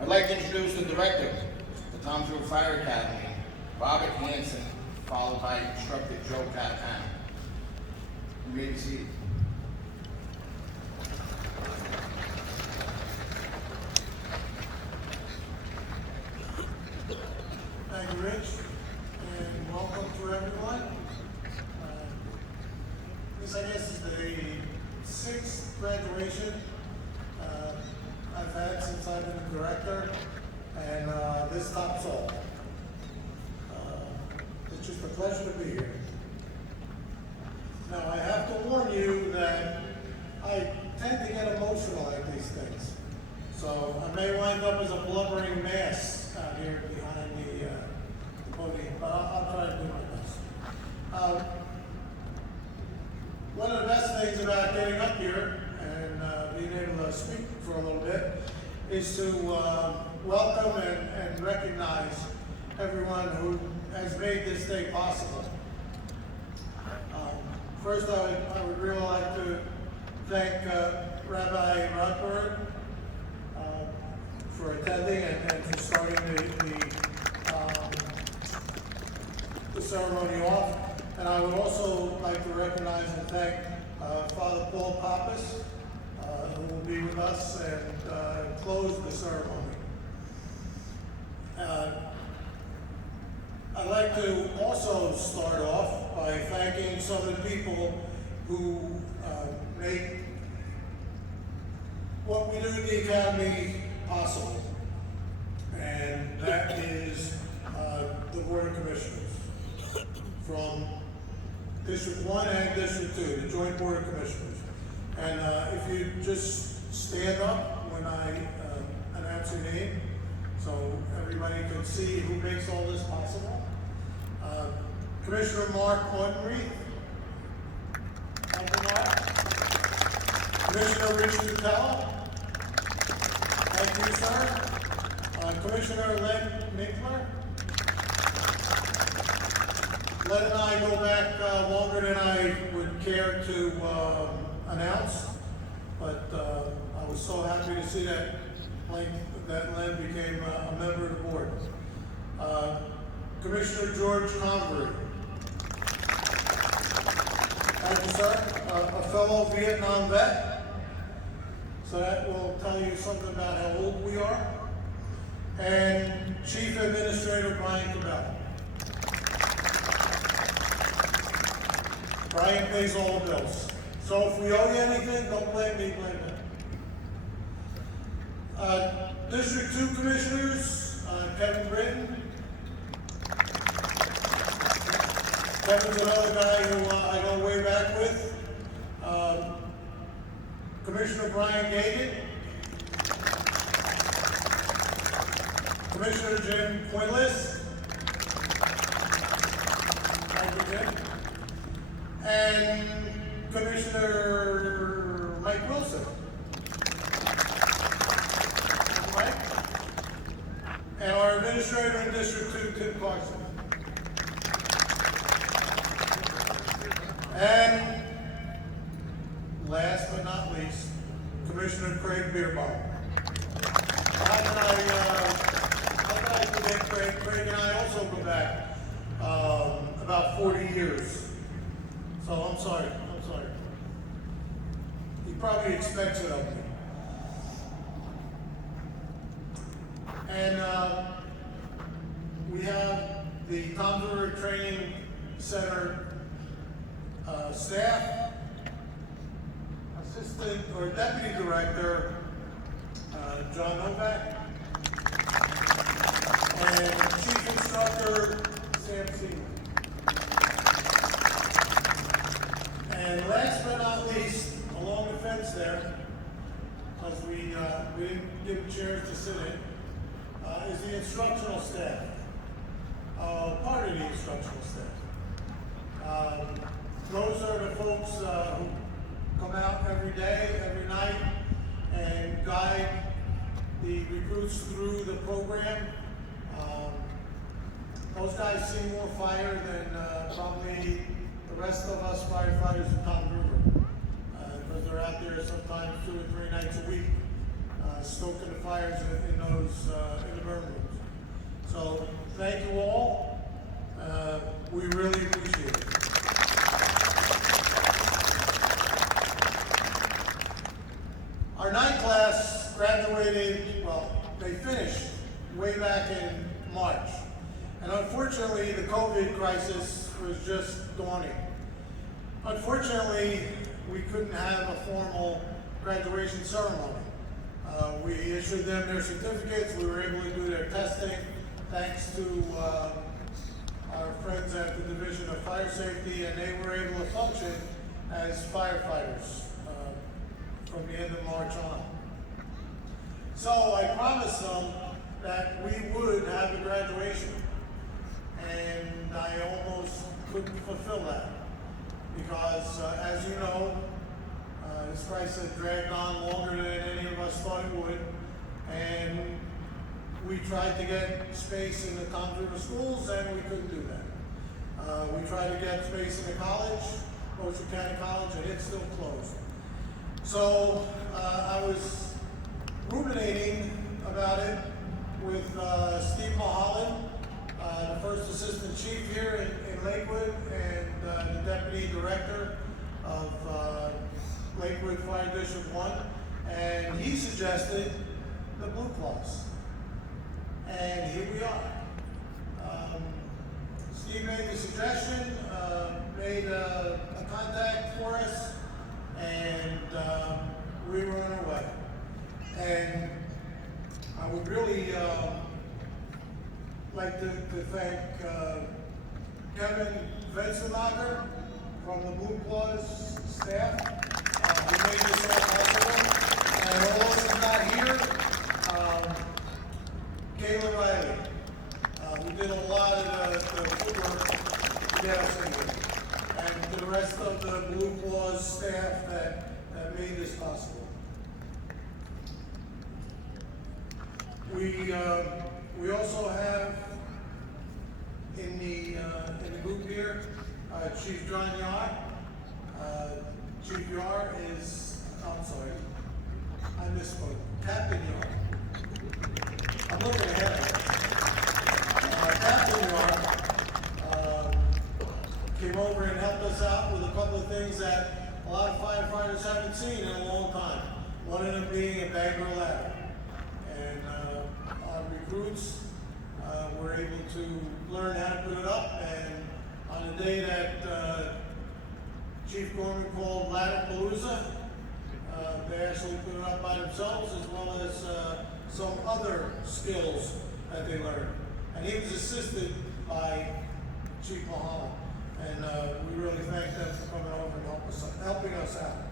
I'd like to introduce the director of the Thomasville Fire Academy, Robert Hansson, followed by instructor Joe Capitano. You may be seated. Thank you, Rich, and welcome to everyone. This, I guess, is the sixth graduation I've had since I've been the director, and this tops all. It's just a pleasure to be here. Now, I have to warn you that I tend to get emotional at these things, so I may wind up as a blubbering mess out here behind the podium, but I'll try to do my best. One of the best things about getting up here and being able to speak for a little bit is to welcome and recognize everyone who has made this day possible. First, I would really like to thank Rabbi Rothberg for attending and for starting the ceremony off. And I would also like to recognize and thank Father Paul Pappas, who will be with us and close the ceremony. I'd like to also start off by thanking some of the people who make what we do at the Academy possible, and that is the Board of Commissioners from District 1 and District 2, the Joint Board of Commissioners. And if you just stand up when I announce your name, so everybody can see who makes all this possible. Commissioner Mark Audenrieth. Thank you, Mark. Commissioner Richard Tutela. Thank you, sir. Commissioner Len Minkler. Len and I go back longer than I would care to announce, but I was so happy to see that Len became a member of the board. Commissioner George Convery. Thank you, sir. A fellow Vietnam vet, so that will tell you something about how old we are. And Chief Administrator Brian Cabell. Brian pays all the bills. So if we owe you anything, don't blame me, blame him. District 2 Commissioners, Kevin Britton. Kevin's another guy who I go way back with. Commissioner Brian Gagan. Commissioner Jim Quillis. Thank you, Jim. And Commissioner Mike Wilson. Mike. And our Administrator in District 2, Tim Carson. And last but not least, Commissioner Craig Beerbaum. How can I forget Craig? Craig and I also go back about 40 years. So I'm sorry. He probably expects it of me. And we have the Thomasville Training Center staff, assistant or deputy director, John Novak, and chief instructor, Sam Seaman. And last but not least, along the fence there, because we didn't give chairs to sit in, is the instructional staff, part of the instructional staff. Those are the folks who come out every day, every night, and guide the recruits through the program. Those guys see more fire than probably the rest of us firefighters in Tom River, because they're out there sometimes 2 or 3 nights a week, stoking the fires in the burn rooms. So thank you all. We really appreciate it. Our ninth class graduated, well, they finished way back in March. And unfortunately, the COVID crisis was just dawning. Unfortunately, we couldn't have a formal graduation ceremony. We issued them their certificates. We were able to do their testing thanks to our friends at the Division of Fire Safety, and they were able to function as firefighters from the end of March on. So I promised them that we would have a graduation, and I almost couldn't fulfill that because, as you know, this crisis had dragged on longer than any of us thought it would, and we tried to get space in the Toms River schools, and we couldn't do that. We tried to get space in the college, Ocean County College, and it's still closed. So I was ruminating about it with Steve Mulholland, the first assistant chief here in Lakewood, and the deputy director of Lakewood Fire District 1, and he suggested the BlueClaws. And here we are. Steve made the suggestion, made a contact for us, and we were on our way. And I would really like to thank Kevin Vensenmacher from the BlueClaws staff who made this all possible. And also not here, Kayla Riley, who did a lot of the footwork to get us in here. And to the rest of the BlueClaws staff that made this possible. We also have in the group here, Chief John Yar. Chief Yar is, I'm sorry, I misspoke, Captain Yar. I'm looking ahead. Captain Yar came over and helped us out with a couple of things that a lot of firefighters haven't seen in a long time. One of them being a bagger ladder. And our recruits were able to learn how to put it up, and on the day that Chief Gorman called Ladder Palooza, they actually put it up by themselves, as well as some other skills that they learned. And he was assisted by Chief Mulholland, and we really thank them for coming over and helping us out.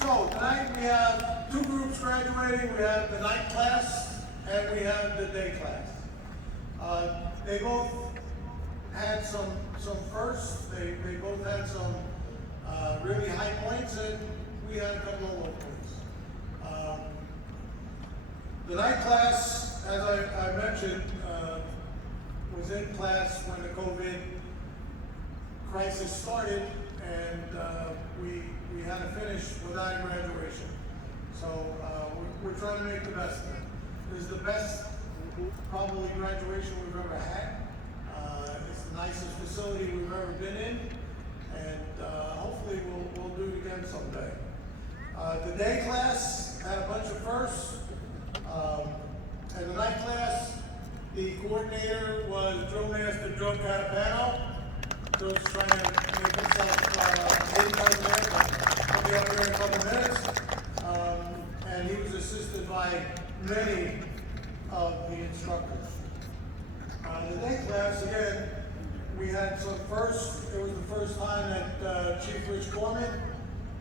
So tonight we have two groups graduating. We have the night class and we have the day class. They both had some firsts. They both had some really high points, and we had a couple of low points. The night class, as I mentioned, was in class when the COVID crisis started, and we had to finish without graduation. So we're trying to make the best of it. This is the best, probably, graduation we've ever had. It's the nicest facility we've ever been in, and hopefully we'll do it again someday. The day class had a bunch of firsts. And the night class, the coordinator was Drill Master Joe Catapano. Joe's trying to make himself in there, but he'll be up here in a couple minutes. And he was assisted by many of the instructors. The day class, again, we had some firsts. It was the first time that Chief Rich Gorman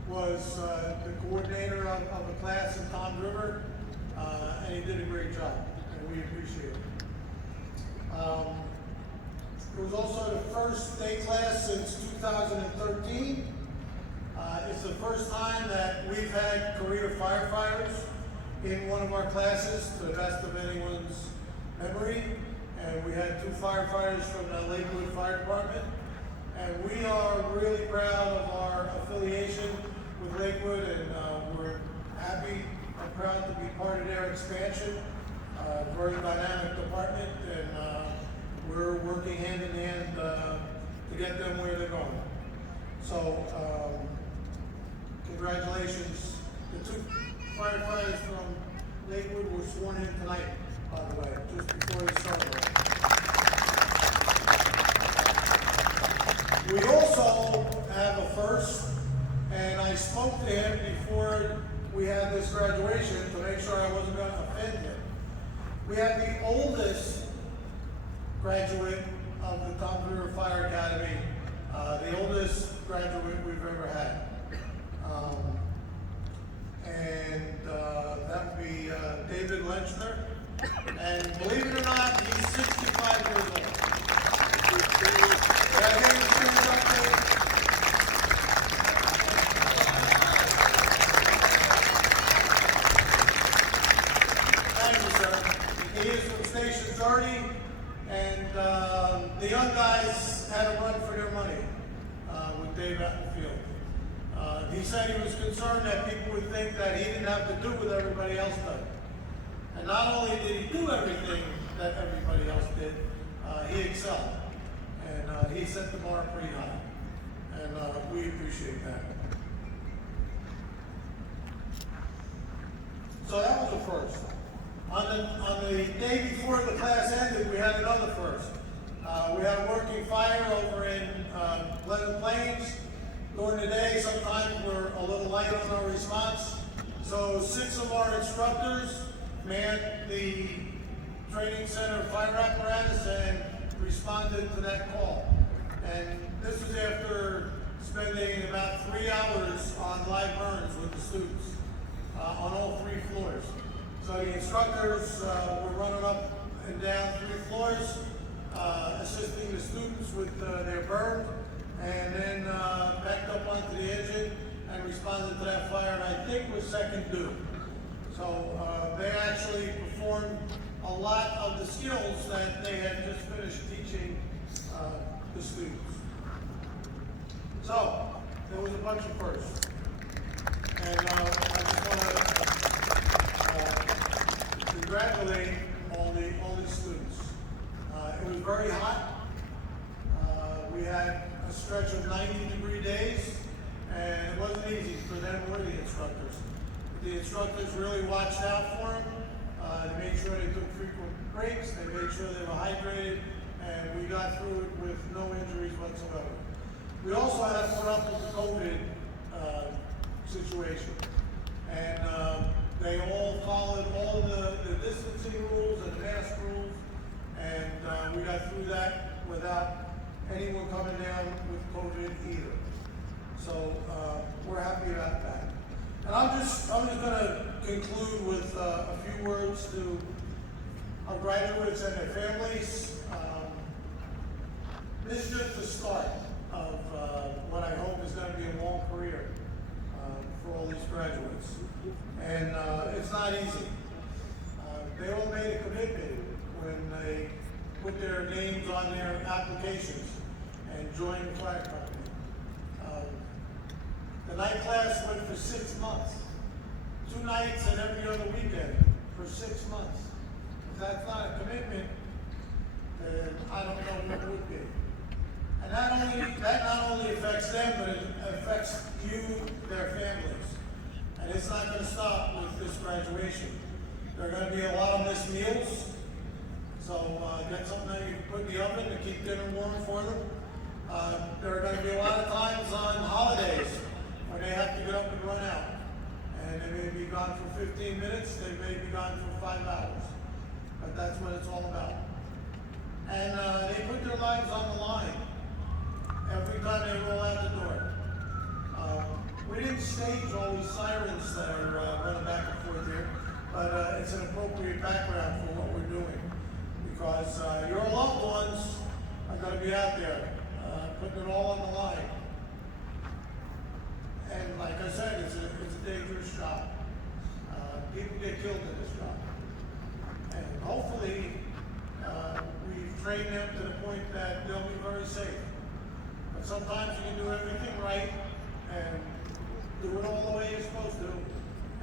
was the coordinator of a class in Toms River. And he did a great job, and we appreciate it. It was also the first day class since 2013. It's the first time that we've had career firefighters in one of our classes, to the best of anyone's memory. And we had 2 firefighters from the Lakewood Fire Department. And we are really proud of our affiliation their expansion. Very dynamic department, and we're working hand in hand to get them where they're going. So, congratulations. The two firefighters from Lakewood were sworn in tonight, by the way, just before they started. We also have a first, and I spoke to him before we had this graduation to make sure I wasn't going to offend him. We have the oldest graduate of the Tom Brewer Fire Academy, the oldest graduate we've ever had. That would be David Lenchner. And believe it or not, he's 65 years old. Did I get his hands up, Dave? Thank you, sir. He is from Station 30, and the young guys had to run for their money with Dave out in the field. He said he was concerned that people would think that he didn't have to do what everybody else did. And not only did he do everything that everybody else did, he excelled. And he set the bar pretty high. And we appreciate that. So that was the first. On the day before the class ended, we had another first. We had a working fire over in Pleasant Plains. During the day, sometimes we're a little light on our response. So 6 of our instructors manned the training center fire apparatus and responded to that call. And this was after spending about 3 hours on live burns with the students on all 3 floors. So the instructors were running up and down 3 floors, assisting the students with their burn, and then backed up onto the engine and responded to that fire, and I think was second due. So they actually performed a lot of the skills that they had just finished teaching the students. So there was a bunch of firsts. And I just want to congratulate all the students. It was very hot. We had a stretch of 90-degree days, and it wasn't easy for them or the instructors. The instructors really watched out for them. They made sure they took frequent breaks. They made sure they were hydrated, and we got through it with no injuries whatsoever. We also had to put up with the COVID situation, and they all followed all the distancing rules and mask rules, and we got through that without anyone coming down with COVID either. So we're happy about that. And I'm just going to conclude with a few words to our graduates and their families. This is just the start of what I hope is going to be a long career for all these graduates. And it's not easy. They all made a commitment when they put their names on their applications and joined the fire company. The night class went for 6 months. 2 nights and every other weekend for 6 months. If that's not a commitment, then I don't know what would be. And that not only affects them, but it affects you, their families. And it's not going to stop with this graduation. There are going to be a lot of missed meals. So get something that you can put in the oven to keep dinner warm for them. There are going to be a lot of times on holidays when they have to get up and run out. And they may be gone for 15 minutes, they may be gone for 5 hours. But that's what it's all about. And they put their lives on the line every time they roll out the door. We didn't stage all these sirens that are running back and forth here, but it's an appropriate background for what we're doing. Because your loved ones are going to be out there putting it all on the line. And like I said, it's a dangerous job. People get killed in this job. And hopefully, we've trained them to the point that they'll be very safe. But sometimes you can do everything right and do it all the way you're supposed to,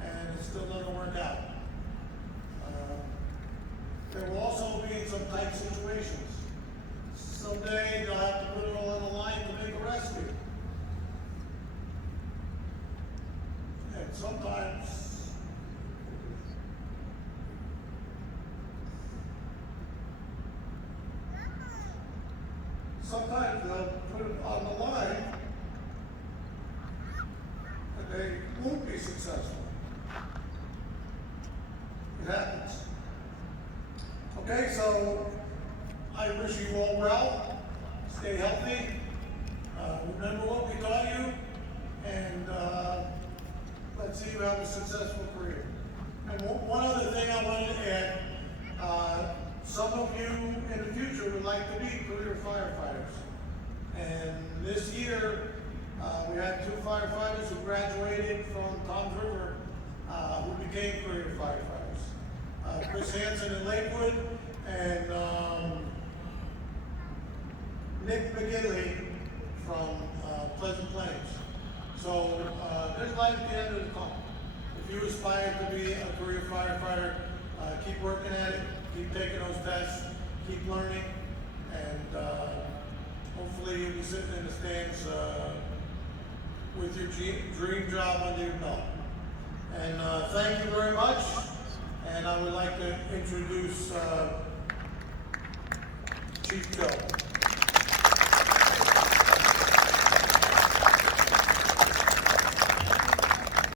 and it still doesn't work out. sometimes they'll put it on the line and they won't be successful. It happens. Okay, so I wish you all well. Stay healthy. Remember what we taught you, and let's see you have a successful career. And one other thing I wanted to add, some of you in the future would like to be career firefighters. And this year, we had 2 firefighters who graduated from Toms River, who became career firefighters. Chris Hansson in Lakewood, and Nick McGinley from Pleasant Plains. So there's light at the end of the tunnel. If you aspire to be a career firefighter, keep working at it, keep taking those tests, keep learning, and hopefully you'll be sitting in the stands with your dream job under your belt. And thank you very much. And I would like to introduce Chief Joe.